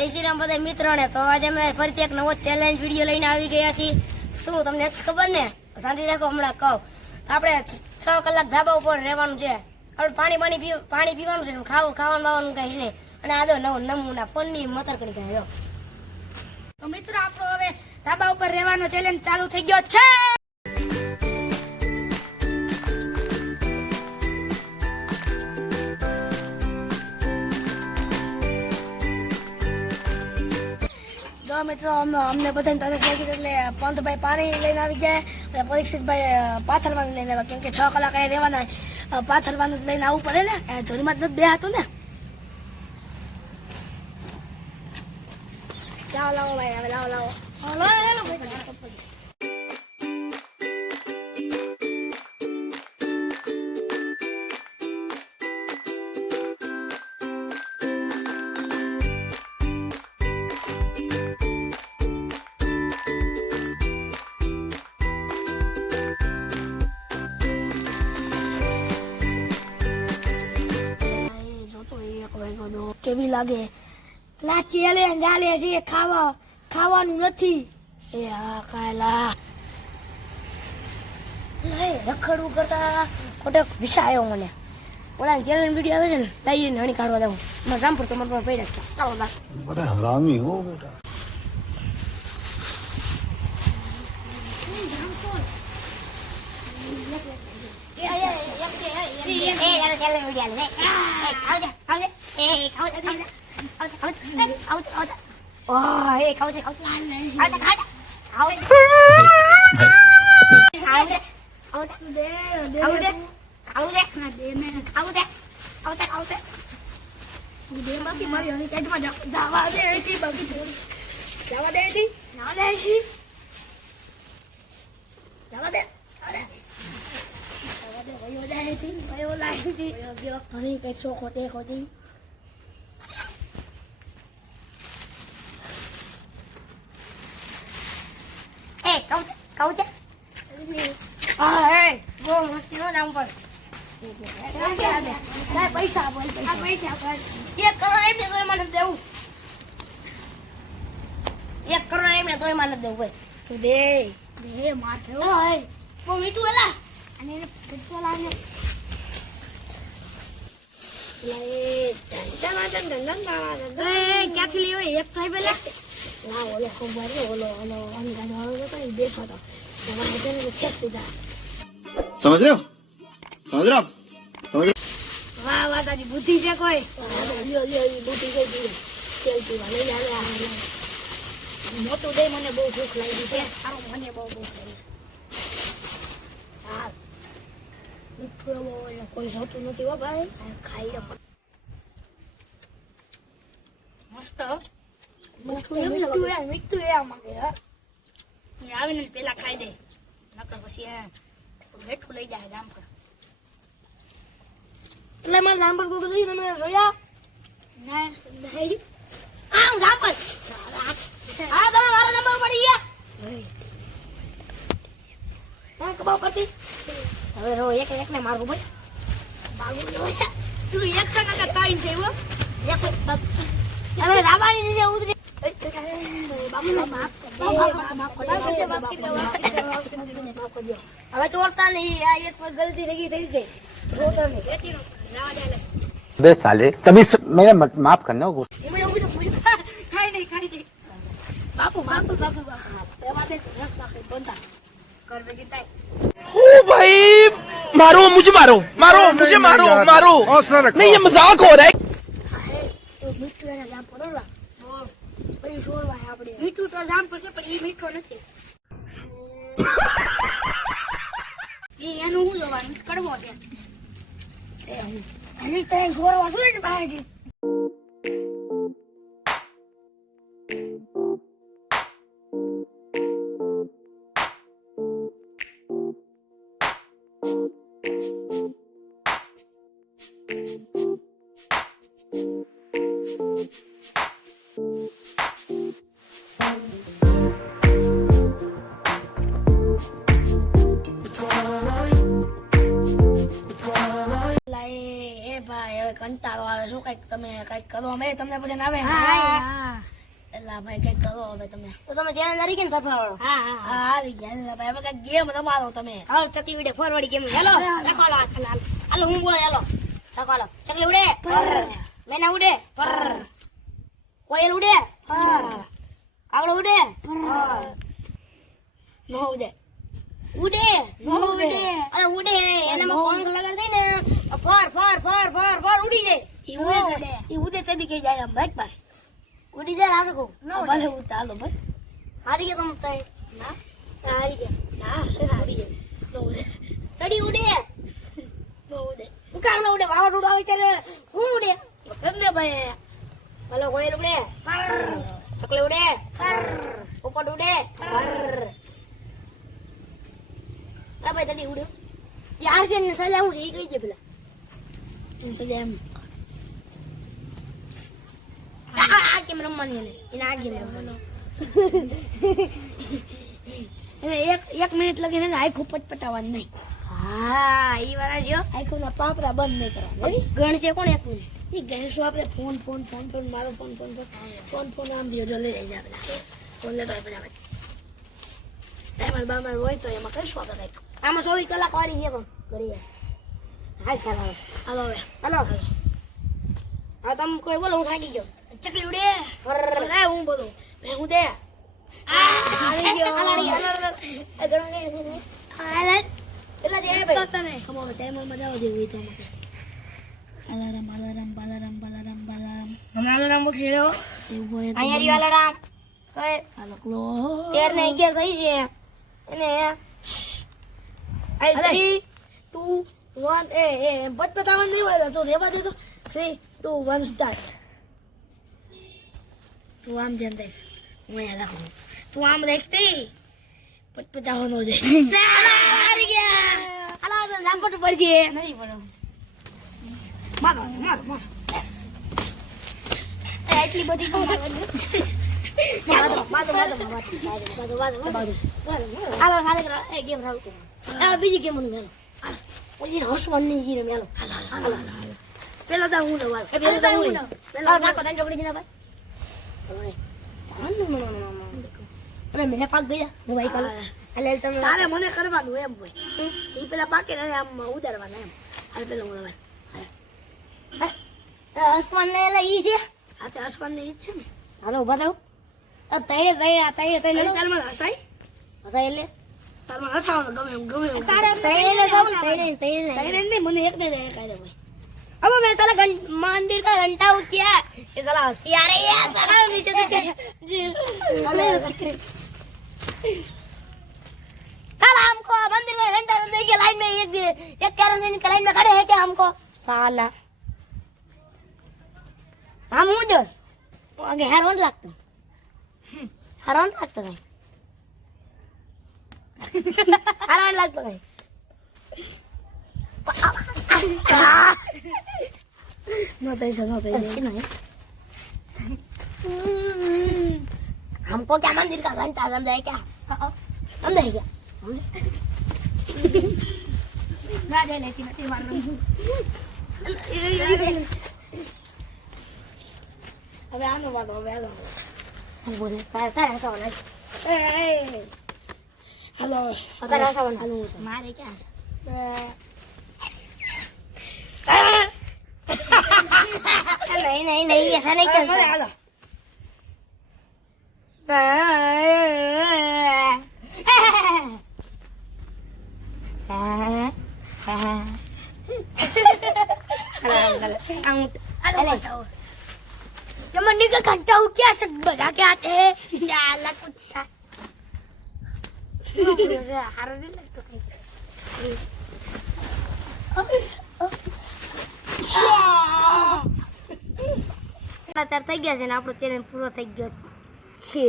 જય શ્રી રામ બધા મિત્રોને. તો આજે અમે ફરીથી એક નવો ચેલેન્જ વિડીયો લઈને આવી ગયા છીએ. શું તમને ખબર ને? શાંતિ રાખો, હમણાં કહું. આપણે 6 કલાક ધાબા ઉપર રહેવાનું છે. આપણે પાણી પીવાનું છે, ખાવાનું કઈ નહીં. અને આ દો નવો નમૂના ફોનની મતરકડી કહે દો. તો મિત્રો આપણો હવે ધાબા ઉપર રહેવાનો ચેલેન્જ ચાલુ થઈ ગયો છે. મિત્રો અમને બધાને તરસ લાગી એટલે પંતભાઈ પાણી લઈને આવી ગયા અને પરીક્ષિતભાઈ પાથરવાનું લઈને આવ્યા. કેમ કે 6 કલાક અહીંયા રહેવાના, પાથરવાનું લઈને આવવું પડે ને. ધોરીમાં જ નથી બે હતું ને. લાવો ભાઈ, હવે લાવો. કેવી લાગે ના ચેલેન્જ આલે છે? ખાવાનું નથી. એ હા કાયલા રખડવું કરતા ખોટો વિષય આવ્યો મને. ઓલા ચેલેન્જ વિડીયો આવે છે ને, લઈને હણી કાઢવા દઉં. રામપુર તો મને પડ્યા બડા હરામી હો બેટા. ખોટી પૈસા 1 કરોડ એમને તો એમાં નથી દેવું. 1 કરોડ એમને તો એમાં નથી દેવું ભાઈ. તું દે માથે બહુ મીઠું એલા. અને એને મીઠું લાગે ક્યાંથી લેવો? એક થાય પેલા ઓલો ખબર ઓલો બેઠો હતો. समझ रहे हो વાહ વાહ, તારી બુદ્ધિ છે કોઈ? મોટું દે, મને બહુ ભૂખ લાગી છે. મને બહુ ભૂખ લાગી. કોઈ જોતું નથી હો ભાઈ. ખાઈ મસ્ત મીઠું એ માંગે. આવીને પેલા ખાઈ દે, નકર પછી મીઠું લઈ જાય ગામ પર. એટલે મારે ગામ પર કોઈ બધું તમે જોયા નહીં? આ ગામ પર આ તમે મારા નંબર પડી ગયા. કબાવ કરતી હવે રો એક ને મારવું ભાઈ. તું એક છે ને કાઈ છે એવો એક હવે રાવાની નીચે ઉતરી. હવે ચોરતા નહીં, આ એક વાર ગલતી થઈ ગઈ. बे साले तभी मेरा माफ करना हो ખાઈ નહીં બાપુ ओ भाई मारो मुझे मारो नहीं, ये मजाक हो रहा है. મીઠું એને જામ પડોલા પછી છોડવાય આપણે. મીઠું તો જામ પડશે પણ એ મીઠો નથી. એનું શું જોવાનું? કડવો છે. હજી તો છોડવા શું ને બહારથી. કંટાળો આવે. શું કઈક તમે કઈક કરો, અમે તમને પછી આવે. હા ભાઈ કઈક કરો હવે તમે. તો તમે ચેલેન્જ હારી ગયા ને તરફાવાળો. હા આવી ગયા ને ભાઈ હવે કઈક ગેમ રમાડો તમે. હાલો ચકલી ઉડે ફોરવર્ડ ગેમ. હેલો રાખો હાલો હું બોલે હેલો રાખો હાલો. ચકલી ઉડે મેના ઉડે કોયલ ઉડે કાગડો ઉડે નો ઉડે ઉડે અરે ઉડે એનામાં પંખ લગાડી દે ને ફર ફર ફર ફર ફર ઉડી જાય. ઈ ઉડે તેદી કઈ જાય આમ બાઈક પાસે. ઉડી જાય આગળ કો ભલે ઉડતા હાલો ભાઈ. હારી ગયા તમે તઈ ના હારી ગયા. ના શેના ઉડી જાય. નો ઉડે સડી ઉડે નો ઉડે. ઉકાળ ઉડે વાવાઝોડું આવે ત્યારે હું ઉડે. તમને ભાઈ હલો કોયલ ઉડે ચકલી ઉડે પોપટ ઉડે આ ભાઈ તડી ઉડે યાર છે ને સજા હું છે ઈ કહી દે પેલા સજા એમ આ કેમ રમવાની ને એના આ ગેમ રમવાનો. એને એક મિનિટ લગીને એને આખું પટપટાવવાનું નહીં. હા ઈ વાળા જો આખું ના પાપડા બંધ નહીં કરવાના. ગણ છે કોણ એક મિનિટ એ ગણશું આપણે ફોન મારો ફોન આમ દિયો જો લઈ જાય પેલા ફોન લેતો હોય પેલા ટાઈમર બામર હોય તો એમાં કરીશું આપણે કંઈક. આમાં 24 કલાક વાળી છે પણ ઘડી હાલ ચાલો હાલો હવે હાલો હા તમે કોઈ બોલો હું થાકી ગયો. ચકલી ઉડે અરે હું બોલું મેં હું દે આવી ગયો પેલા જે ભાઈ ખમો ટાઈમરમાં જાવ દેવું તો અમારે અલારામ બાલારામ હમણાં નામ બક્ષી લો એવું હોય અહીંયા રી વાલા રામ કર હાલો ક્લો 13 ને 11 થઈ છે એને આઈ 3 2 1 એ પટપટાવવાનું નહીં હોય તો રેવા દે તો 3 2 1 સ્ટાર્ટ. તું આમ ધ્યાન દે હું અહીંયા રાખું તું આમ રાખતી પટપટાવવાનો છે. હારી ગયા હાલો તો નામ પર પડજે નથી પડો મારો એટલી બધી હાલો સાલે કરો એ ગેમ રમ આ બીજી ગેમ નું હાલો ઓલી હસવાની ગેમ હાલો હાલો પેલો તો હું નવા પેલા હું પેલા નાખો તને ચોકડી ના ભાઈ અરે મેં પાક ગયા હું ભાઈ કાલે એટલે તમે તારે મને કરવાનું એમ હોય એ પેલા પાકે ને આમ ઉડાડવાના એમ હાલ પેલો હું નવા હસવાન ને એટલે ઈ છે આ તે હસવાની ઈચ્છ છે ને હાલો ઉભા થાવ તૈયાર તારમાં હસાય હસા એટલે તારમાં હસાવાનું ગમે એમ તૈયાર સૌ તૈયાર તારે નહીં મને એક ને એક આરે ભાઈ अब मैं साला मंदिर का घंटा हूँ क्या ये साला होशियार है यार साला नीचे देख साला हमको मंदिर में घंटा देने के लाइन में एक केरोसिन की लाइन में खड़े हैं क्या हमको साला हम हूँ जो आगे हेरोन लगता है हेरोन लगता है हमको क्या मंदिर का घंटा समझाए क्या समझाए क्या હવે આનો વાતો હવે હાલો बोले तारा ऐसा होना હાલો तारा ऐसा होना હાલો मारे क्या नहीं नहीं ऐसा नहीं મને करता હાલો ये मंदिर का घंटा हो क्या सब बजा के आते हैं जाला कुत्ता हार नहीं लगता અત્યારે થઈ ગયા છે ને આપણો ચેલેન્જ પૂરો થઈ ગયો છે.